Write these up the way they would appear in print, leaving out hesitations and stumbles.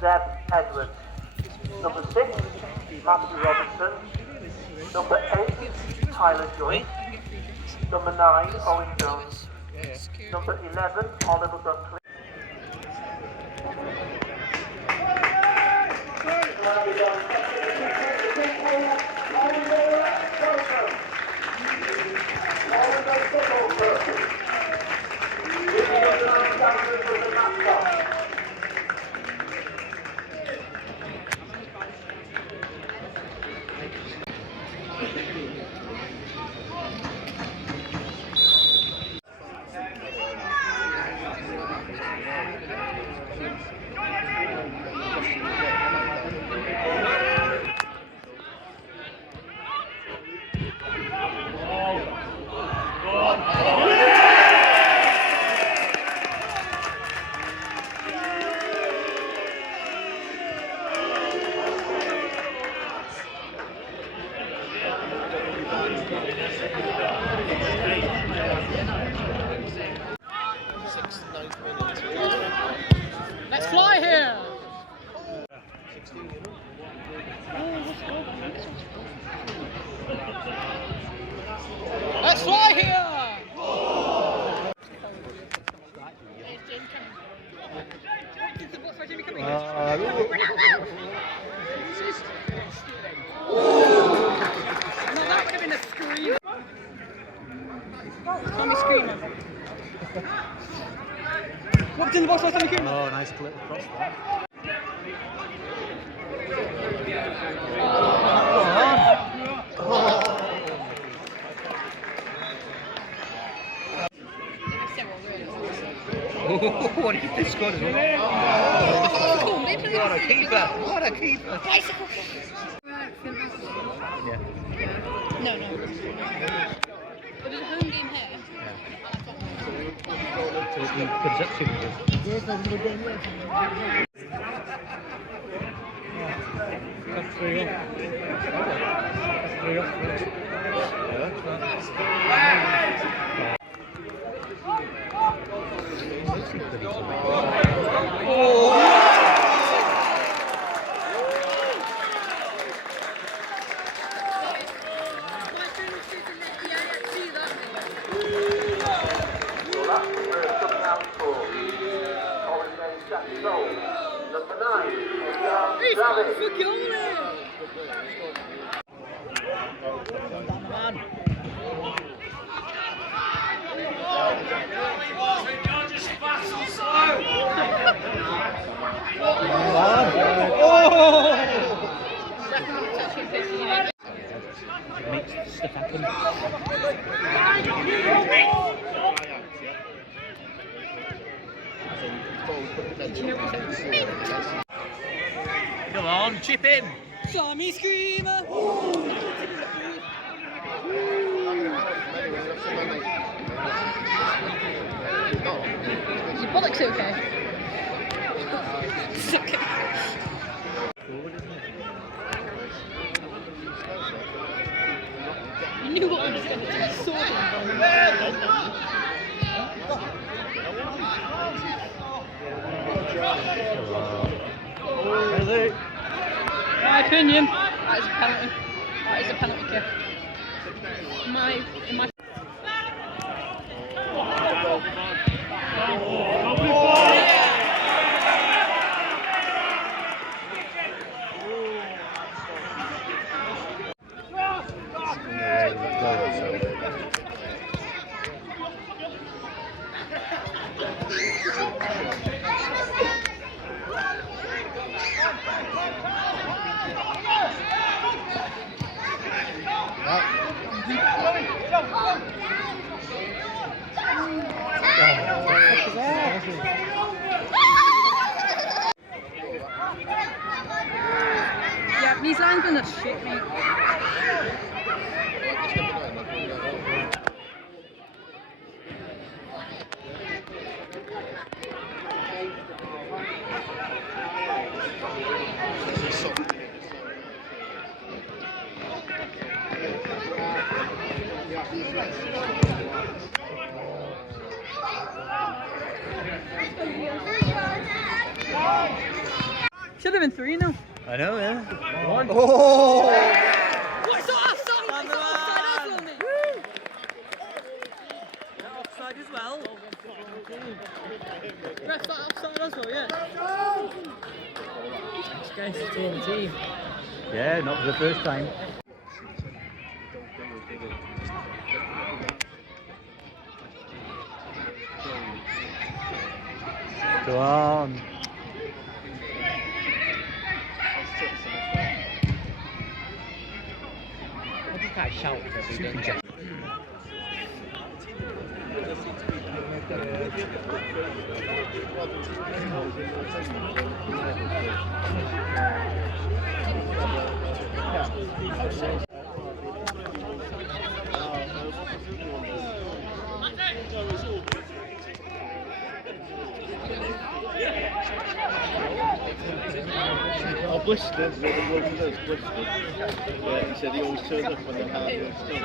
Zeb Edwards. Number 6, Matthew Robertson. Number 8, Tyler Joyce. Number 9, Owen Jones. Number 11, Oliver Buckley. Let's fly here! Let's fly here! No, that would have been a scream. Tommy screaming. What's in the box? Tommy screaming. Oh, nice clip across there. What a keeper scored as well. What a keeper! What a keeper! Bicycle. Yeah. No. It was a home game here. So we could have actually That's 3 up. That's 3 up. He's gone for goal! Makes stuff happen. Come on, chip in! Tommy Screamer! Your bollocks okay? It's okay. You knew what was going to do. Saw My opinion, that is a penalty. That is a penalty kick. In my yeah, these lines gonna shit me. Should have been 3 now. I know, yeah. One. Oh! What? It's not offside! It's not offside as well, mate! Offside as well. Ref, that offside as well, yeah. This guy's still on the team. Yeah, not for the first time. Go on. I just can't shout every day. Oh, blisters, what the woman does, blisters. Yeah, he said he always turns up when the hard work's done.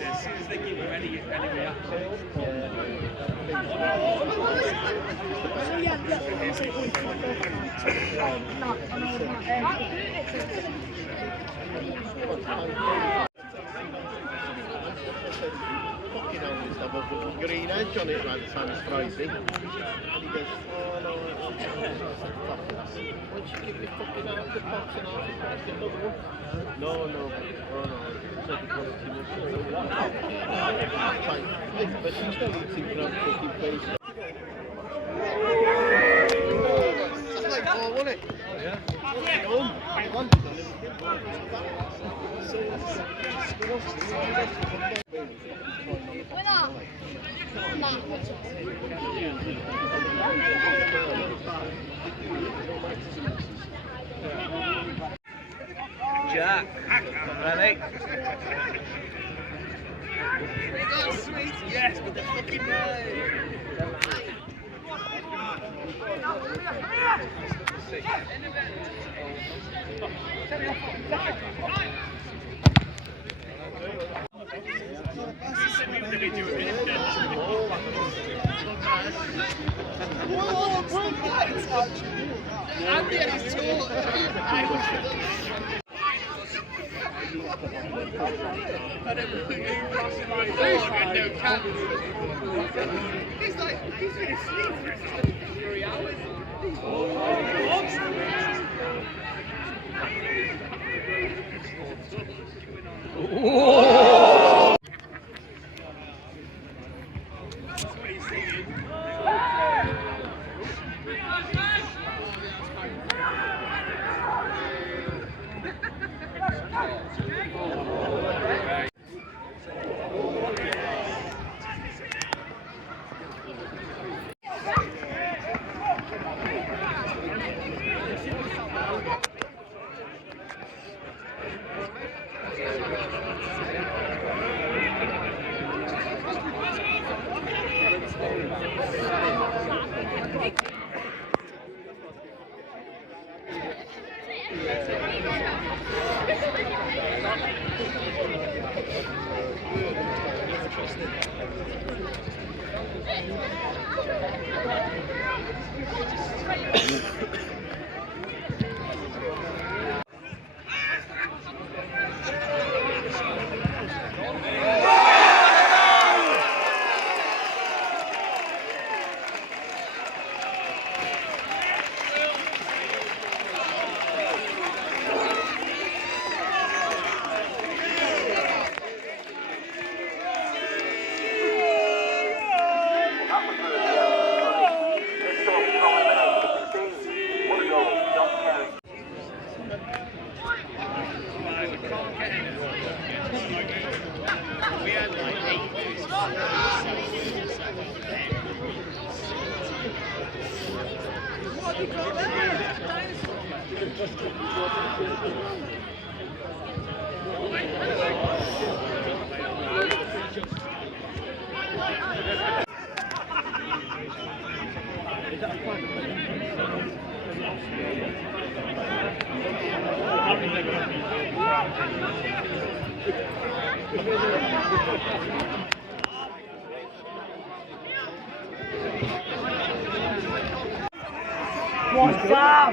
As soon as they give you any reaction. Fucking hell, just have a fucking green edge on it by the time it's Friday. And he goes, oh no, once you give me fucking half the box and half the box, another one. No, oh no. But she's not eating crap fucking face. That's like ball, wasn't it? Yeah. Jack, ready? Sweet, yes, but they're fucking right. Andy and his tour. And everything crossing my face and no cats. He's been asleep for 3 hours.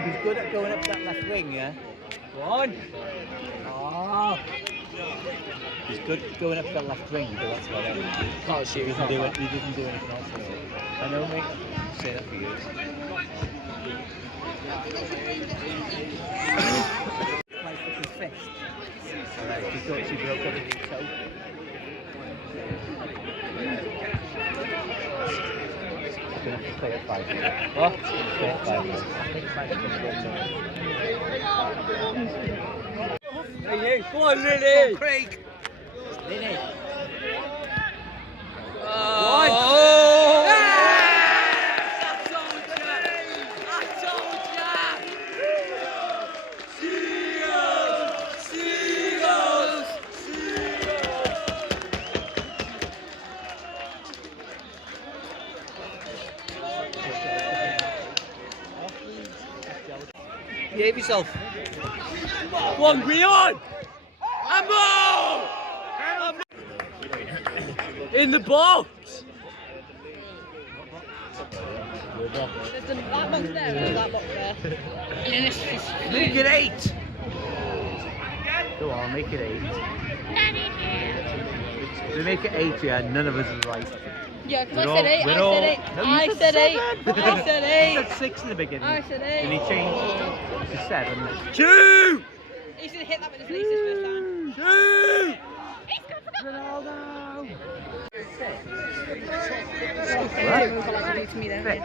He's good at going up that left wing, yeah? One. Oh. He's good at going up that left wing, but that's why can't shoot. He doesn't do it. He doesn't do anything else. Does he? I know, mate. I've say that for years. Like with his fist. Alright, he thought she broke up his toe. I'm gonna have to play at 5 minutes. What? Play at 5 minutes. I think 5 minutes. Hey, you. Go on, Lily. Craig. Lily. Oh! I told ya! Seagulls! Seagulls! Behave yourself. One, we on! Ambo! In the box! There's that box there and that box there. And then this is... Make it 8! Go on, make it 8. If we make it 8, yeah, none of us is right. Yeah, because I said 8, I said 8. No, I said 8. You said 6 in the beginning. I said 8. And he changed to 7. 2! He should have hit that with his laces first time. 2! He's gone for that. Ronaldo! What do to me then? Hey!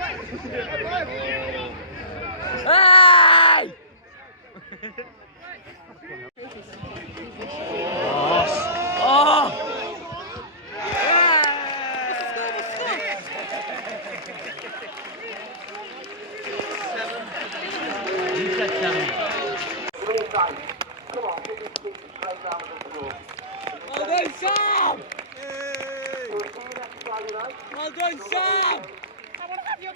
Oh! You said 7. Come on, get this team straight down to the floor. Well done, Sam! We'll see you next Friday night. Well done, Sam! I want to have your...